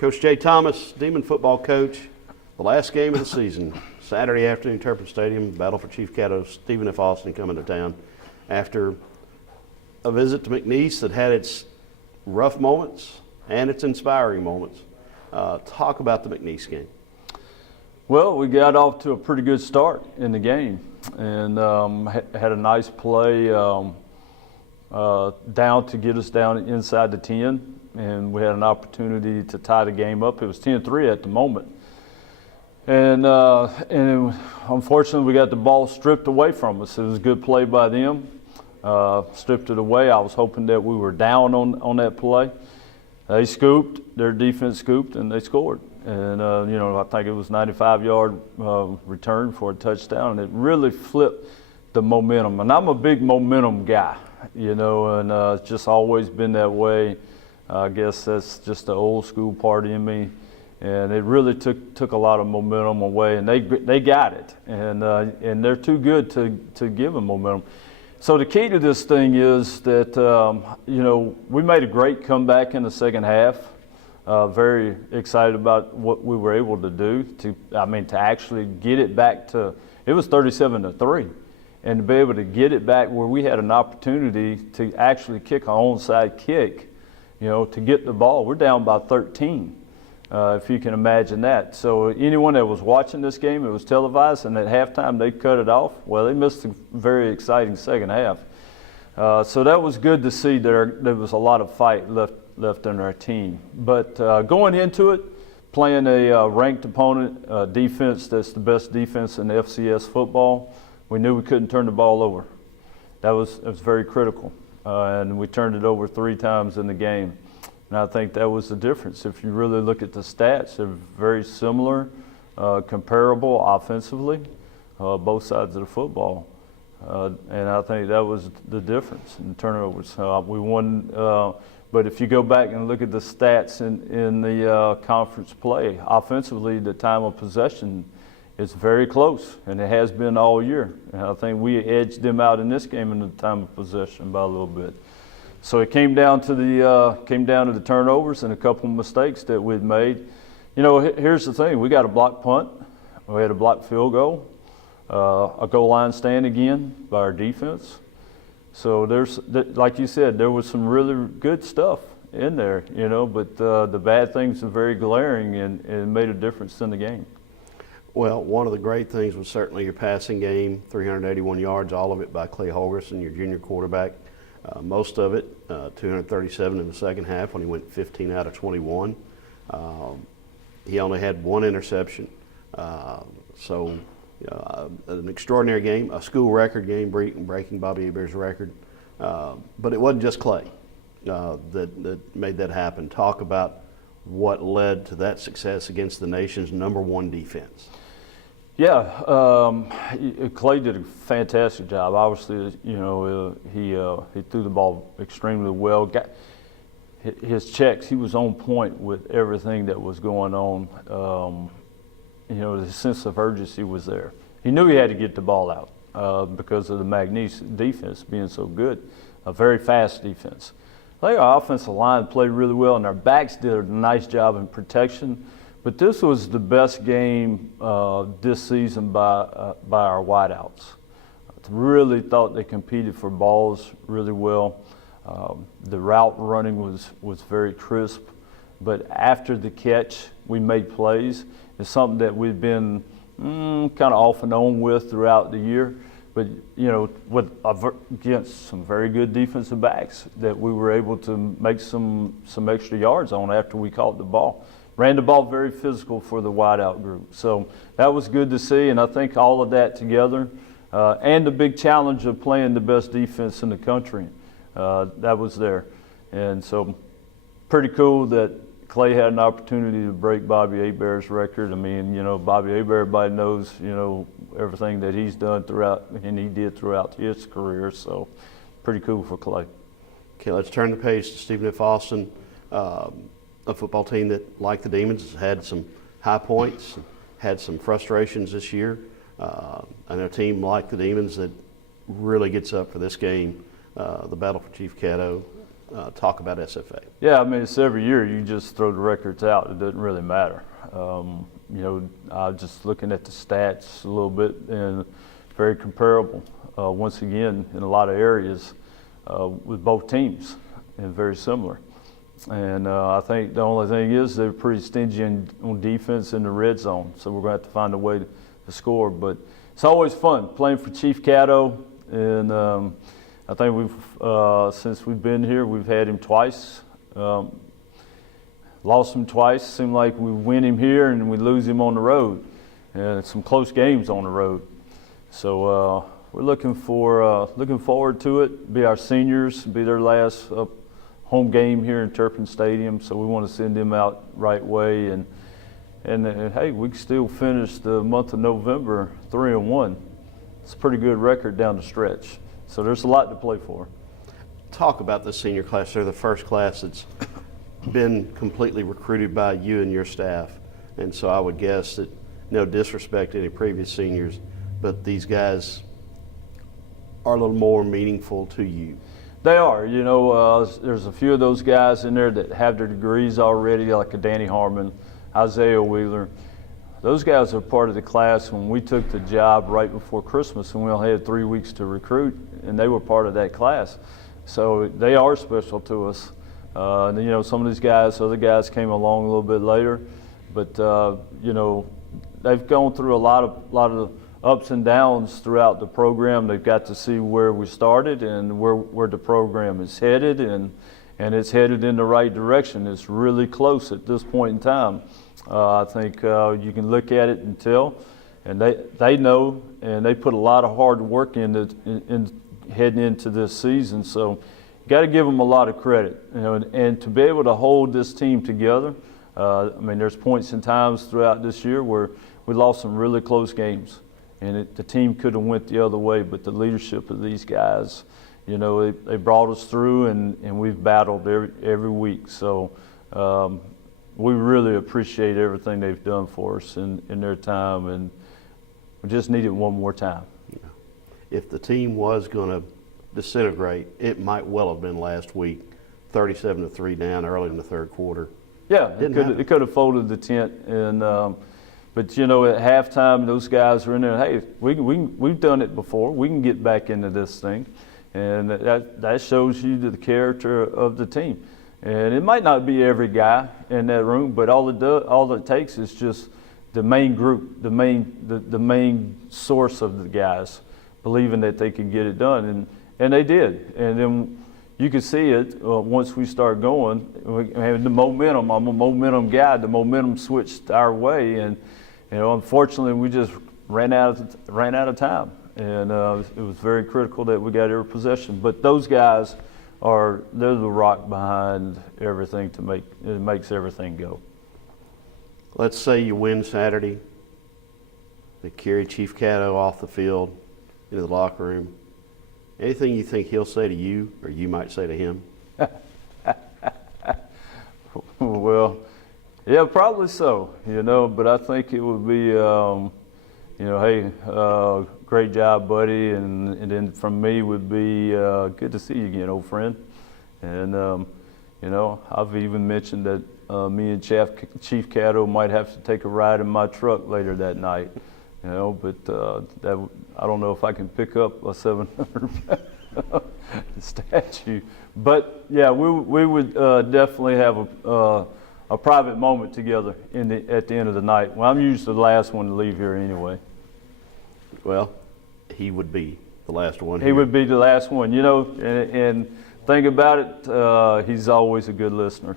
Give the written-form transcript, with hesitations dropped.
Coach Jay Thomas, Demon football coach, the last game of the season, Saturday afternoon, Turpin Stadium, battle for Chief Caddo, Stephen F. Austin coming to town after a visit to McNeese that had its rough moments and its inspiring moments. Talk about the McNeese game. Well, we got off to a pretty good start in the game and had a nice play down to get us down inside the 10. And we had an opportunity to tie the game up. It was 10-3 at the moment. And unfortunately, we got the ball stripped away from us. It was a good play by them. Stripped it away. I was hoping that we were down on that play. They scooped, their defense scooped, and they scored. And, I think it was 95-yard return for a touchdown. And it really flipped the momentum. And I'm a big momentum guy, and it's just always been that way. I guess that's just the old school part in me, and it really took a lot of momentum away, and they got it, and they're too good to give them momentum. So the key to this thing is that we made a great comeback in the second half. Very excited about what we were able to do to actually get it back to. It was 37-3, and to be able to get it back where we had an opportunity to actually kick an onside kick. To get the ball. We're down by 13, if you can imagine that. So anyone that was watching this game, it was televised, and at halftime they cut it off. Well, they missed a very exciting second half. So that was good to see. There was a lot of fight left in our team. But going into it, playing a ranked opponent, defense that's the best defense in FCS football, we knew we couldn't turn the ball over. That was very critical. And we turned it over 3 times in the game. And I think that was the difference. If you really look at the stats, they're very similar, comparable offensively, both sides of the football. And I think that was the difference in turnovers. We won, but if you go back and look at the stats in the conference play, offensively, the time of possession is very close, and it has been all year. And I think we edged them out in this game in the time of possession by a little bit. So it came down to the turnovers and a couple of mistakes that we'd made. Here's the thing: we got a blocked punt, we had a blocked field goal, a goal line stand again by our defense. So like you said, there was some really good stuff in there, but the bad things are very glaring and made a difference in the game. Well, one of the great things was certainly your passing game, 381 yards, all of it by Clay Holgerson, your junior quarterback. Most of it, 237 in the second half when he went 15 out of 21. He only had 1 interception. An extraordinary game, a school record game, breaking Bobby Hebert's record. But it wasn't just Clay that made that happen. Talk about what led to that success against the nation's #1 defense. Yeah, Clay did a fantastic job. Obviously, he threw the ball extremely well. Got his checks. He was on point with everything that was going on. The sense of urgency was there. He knew he had to get the ball out because of the McNeese defense being so good, a very fast defense. I think our offensive line played really well, and our backs did a nice job in protection. But this was the best game this season by our wideouts. I really thought they competed for balls really well. The route running was very crisp. But after the catch, we made plays. It's something that we've been kind of off and on with throughout the year. But, against some very good defensive backs that we were able to make some extra yards on after we caught the ball. Ran the ball very physical for the wideout group. So that was good to see, and I think all of that together, and the big challenge of playing the best defense in the country, that was there. And so pretty cool that Clay had an opportunity to break Bobby Hebert's record. Bobby Hebert, everybody knows, everything that he's done throughout, and he did throughout his career. So pretty cool for Clay. Okay, let's turn the page to Stephen F. Austin, a football team that, like the Demons, has had some high points, had some frustrations this year, and a team like the Demons that really gets up for this game, the battle for Chief Caddo. talk about SFA. Yeah, I mean, it's every year you just throw the records out. It doesn't really matter. I'm just looking at the stats a little bit, and very comparable. Once again, in a lot of areas with both teams, and very similar. And I think the only thing is they're pretty stingy on defense in the red zone, so we're going to have to find a way to score. But it's always fun playing for Chief Caddo, and I think since we've been here, we've had him twice. Lost him twice. Seemed like we win him here and we lose him on the road, and some close games on the road. So we're looking forward to it. Be our seniors, be their last home game here in Turpin Stadium. So we want to send them out right way, and hey, we can still finish the month of November 3-1. It's a pretty good record down the stretch. So there's a lot to play for. Talk about the senior class. They're the first class that's been completely recruited by you and your staff. And so I would guess that, no disrespect to any previous seniors, but these guys are a little more meaningful to you. They are. There's a few of those guys in there that have their degrees already, like a Danny Harmon, Isaiah Wheeler. Those guys are part of the class when we took the job right before Christmas, and we only had 3 weeks to recruit, and they were part of that class. So they are special to us. Some of these guys, other guys came along a little bit later, but they've gone through a lot of ups and downs throughout the program. They've got to see where we started and where the program is headed, and it's headed in the right direction. It's really close at this point in time. I think you can look at it and tell, and they know, and they put a lot of hard work in heading into this season. So you got to give them a lot of credit, and to be able to hold this team together. There's points and times throughout this year where we lost some really close games, and the team could have went the other way, but the leadership of these guys, they brought us through, and we've battled every week. So we really appreciate everything they've done for us in their time, and we just need it one more time. If the team was going to disintegrate, it might well have been last week, 37-3 down early in the third quarter. Yeah, it could have folded the tent, and but at halftime those guys were in there. Hey, we've done it before. We can get back into this thing, and that shows you the character of the team. And it might not be every guy in that room, but all it takes is just the main group, the main source of the guys believing that they can get it done, and they did. And then you could see it once we start going. We had the momentum. I'm a momentum guy. The momentum switched our way, and unfortunately we just ran out of time, and it was very critical that we got every possession. But those guys they're the rock behind everything it makes everything go. Let's say you win Saturday. They carry Chief Caddo off the field into the locker room. Anything you think he'll say to you, or you might say to him? Well, yeah, probably so. But I think it would be, hey, great job, buddy, and then from me would be good to see you again, old friend. And I've even mentioned that me and Chief Caddo might have to take a ride in my truck later that night. But I don't know if I can pick up a 700 statue. But yeah, we would definitely have a private moment together at the end of the night. Well, I'm usually the last one to leave here anyway. Well, he would be the last one. He would be the last one, and think about it, he's always a good listener.